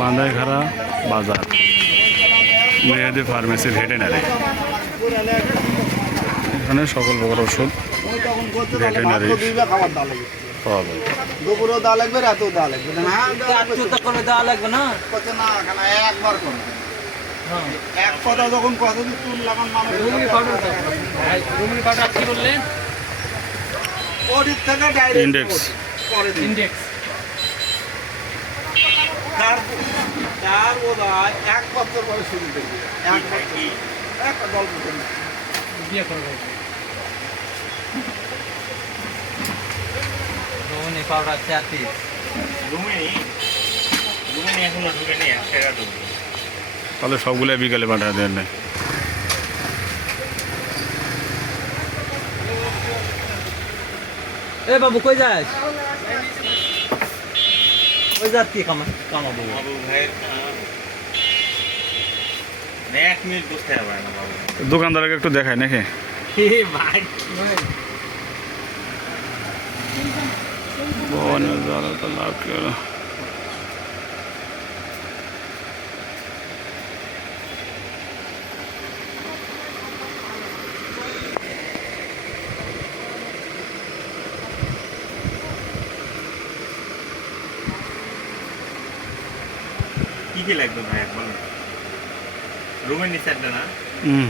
বান্দাইখারা বাজার। মেয়েদের pharmacy veterinary এখানে সকল প্রকার ওষুধ ভেটেনারি দাও লাগবে পাওয়া যায়। দুপুরেও দেওয়া লাগবে রাতেও দেওয়া লাগবে। হ্যাঁ লাগবে। না? একবার করবে এক কথা যখন লাগান মানুষ। রুমির পাটা কি বললেন? ওদিক থেকে ডাইরেক্ট Index. ইন্ডেক্স তার তার বোধ হয় এক বছর পরে শুরু করবে। এক বছর। একটা গল্প করি। বিয়ে করবে রুমিনি পাউডার চাতি রুমিনি? রুমিনি এখনও ঢুকেনি এক টাকা ঢুকবে। তাহলে সবগুলো বিকালে পাঠিয়ে দেন না। এ বাবু কই যাস? কই যাস কি কামা কামাবো বাবু ভাইয়ের আহ, মানে এক মিনিট বসতে হবে না বাবু দোকানদারকে একটু দেখায় নাকি ভাই বনের জ্বালা তো লাভ কি কি লাগবে ভাই? বলো রুমের নিচে একটা না? হুম।